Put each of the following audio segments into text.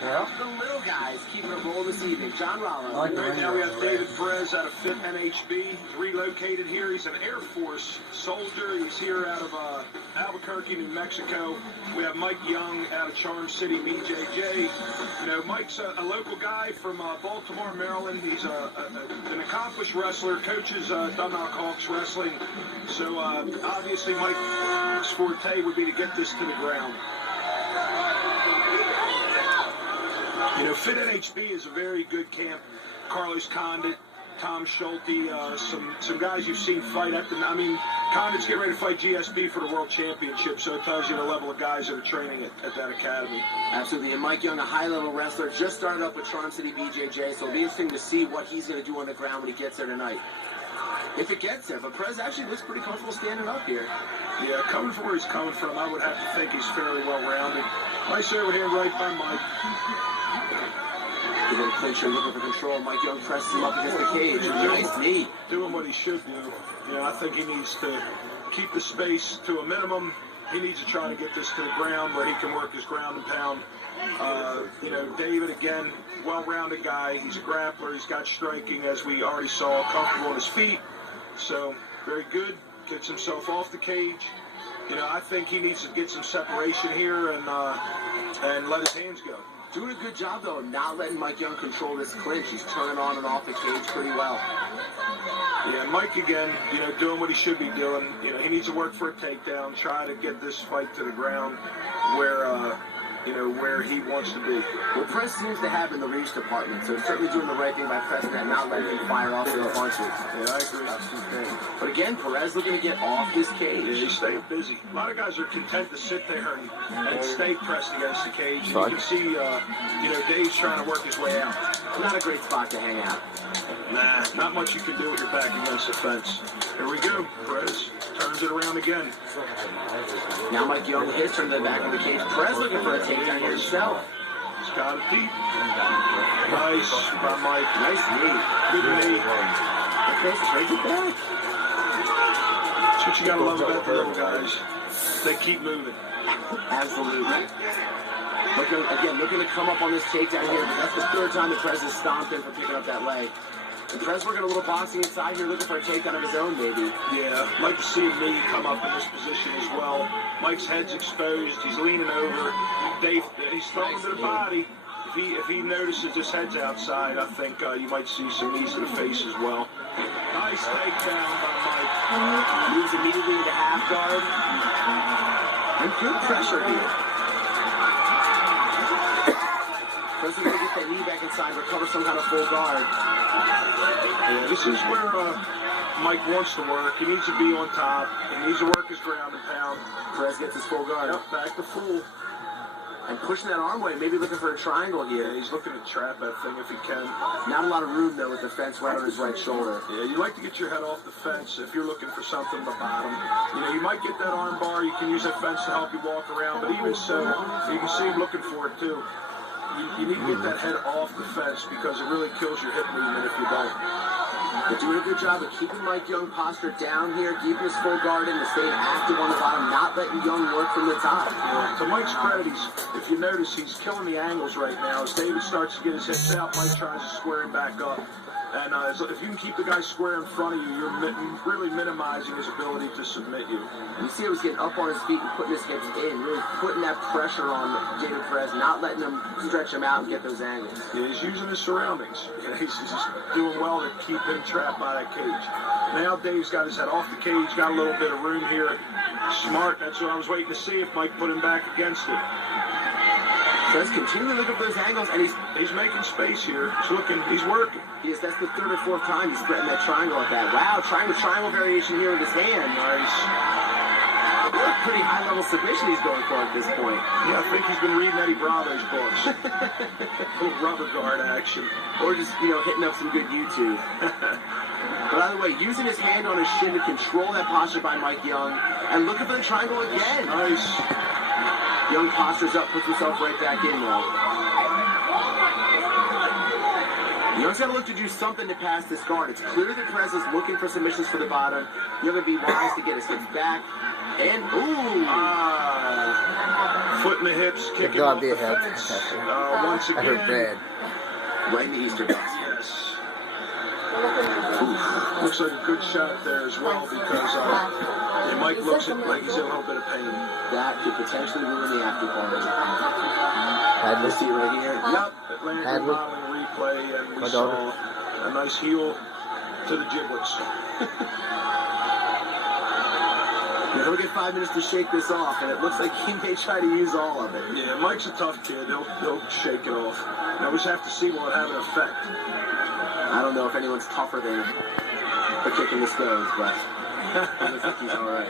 Yeah. The little guys keeping it rolling this evening. John Rollo. Right now we have David Perez out of Fit NHB. He's relocated here. He's an Air Force soldier. He's here out of Albuquerque, New Mexico. We have Mike Young out of Charm City, BJJ. You know, Mike's a local guy from Baltimore, Maryland. He's an accomplished wrestler, coaches Dumb Alcoholics Wrestling. So obviously Mike's forte would be to get this to the ground. You know, Fit NHB is a very good camp. Carlos Condit, Tom Schulte, some guys you've seen fight at the. I mean, Condit's getting ready to fight GSP for the World Championship, so it tells you the level of guys that are training at that academy. Absolutely, and Mike Young, a high-level wrestler, just started up with Charm City BJJ, so it'll be interesting to see what he's going to do on the ground when he gets there tonight. If it gets there, but Perez actually looks pretty comfortable standing up here. Yeah, coming from where he's coming from, I would have to think he's fairly well-rounded. Nice overhand right by Mike. He's going to clinch here, looking for control. Mike Young presses him up against the cage. Nice knee. Doing what he should do. You know, I think he needs to keep the space to a minimum. He needs to try to get this to the ground where he can work his ground and pound. You know, David, again, well-rounded guy. He's a grappler. He's got striking, as we already saw, comfortable on his feet. So, very good. Gets himself off the cage. You know, I think he needs to get some separation here and let his hands go. Doing a good job, though, of not letting Mike Young control this clinch. He's turning on and off the cage pretty well. Yeah, Mike, again, you know, doing what he should be doing. You know, he needs to work for a takedown, try to get this fight to the ground where, you know, where he wants to be. Well, Perez seems to have in the reach department, so certainly doing the right thing by pressing that, not letting him fire off those punches. Yeah, I agree. Absolutely. But again, Perez looking to get off this cage. Yeah, he's staying busy. A lot of guys are content to sit there and stay pressed against the cage. And you can see, you know, Dave's trying to work his way out. Not a great spot to hang out. Nah, not much you can do with your back against the fence. Here we go. Perez turns it around again. Now Mike Young, his turn to the back of the cage. Perez looking for a takedown here himself. He's got it deep. Nice by Mike. Nice knee. Good knee. Perez turns it back. That's what you got to love about the little guys. They keep moving. Absolutely. Looking to come up on this takedown here, but that's the third time that Perez has stomped in for picking up that leg. And Perez working a little boxing inside here, looking for a takedown of his own, maybe. Yeah, I'd like to see me come up in this position as well. Mike's head's exposed. He's leaning over. Dave, he's throwing to the body. If he notices his head's outside, I think you might see some knees to the face as well. Nice takedown by Mike. Moves immediately into half guard. And good pressure here. Perez is going to get that knee back inside, recover some kind of full guard. Yeah, this is where Mike wants to work. He needs to be on top. He needs to work his ground and pound. Perez gets his full guard. Yep, back to full. And pushing that arm away, maybe looking for a triangle here. Yeah, he's looking to trap that thing if he can. Not a lot of room, though, with the fence right on his right shoulder. Yeah, you like to get your head off the fence if you're looking for something at the bottom. You know, you might get that arm bar. You can use that fence to help you walk around. But even so, you can see him looking for it, too. You need to get that head off the fence because it really kills your hip movement if you don't. They're doing a good job of keeping Mike Young postured down here, keeping his full guard in, to stay active on the bottom, not letting Young work from the top. Yeah, to Mike's credit, if you notice, he's killing the angles right now. As David starts to get his hips out, Mike tries to square him back up. And if you can keep the guy square in front of you, you're really minimizing his ability to submit you. And you see him getting up on his feet and putting his hips in, really putting that pressure on David Perez, not letting him stretch him out and get those angles. Yeah, he's using his surroundings. He's just doing well to keep him trapped by that cage. Now Dave's got his head off the cage, got a little bit of room here. Smart. That's what I was waiting to see if Mike put him back against it. Perez continuing to look for those angles, and he's making space here. He's working. Yes, that's the third or fourth time he's threatened that triangle at that. Wow, trying the triangle variation here with his hand. Nice. Pretty high-level submission he's going for at this point. Yeah, I think he's been reading Eddie Bravo's books. Little rubber guard action. Or just, you know, hitting up some good YouTube. But either way, using his hand on his shin to control that posture by Mike Young, and looking for the triangle again. Nice. Young postures up, puts himself right back in now. Young's got to look to do something to pass this guard. It's clear that Perez is looking for submissions for the bottom. Young would be wise to get his hips back. And, ooh! Foot in the hips, kicking gotta off be the a head. fence. Once I heard again. bad. Right in the Easter box. Yes. Looks like a good shot there as well because Mike looks like he's in a little bit of pain. That could potentially ruin the after party. Hadley. You see right here. Yep. Atlantic Hadley. remodeling replay, and we My saw daughter. a nice heel to the giblets. He'll get 5 minutes to shake this off, and it looks like he may try to use all of it. Yeah, Mike's a tough kid. He'll shake it off. Now we just have to see will it have an effect. I don't know if anyone's tougher than the kick in the stones, but I think he's all right.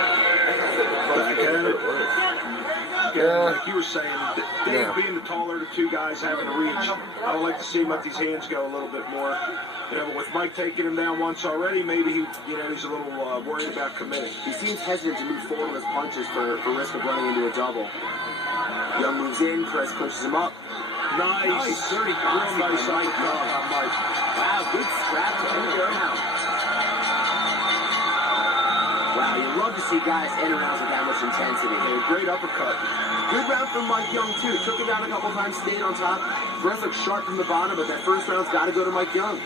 Back at it. Again, like you were saying, Dave being the taller of the two guys having to reach, I would like to see him let these hands go a little bit more. But with Mike taking him down once already, maybe he's a little worried about committing. He seems hesitant to move forward with his punches for risk of running into a double. Young moves in, Perez pushes him up. Nice. Real nice uppercut on Mike. Wow, good scrap to end the round. Wow, you love to see guys end rounds with that much intensity. A great uppercut. Good round from Mike Young, too. Took him down a couple times, stayed on top. Perez looked sharp from the bottom, but that first round's got to go to Mike Young.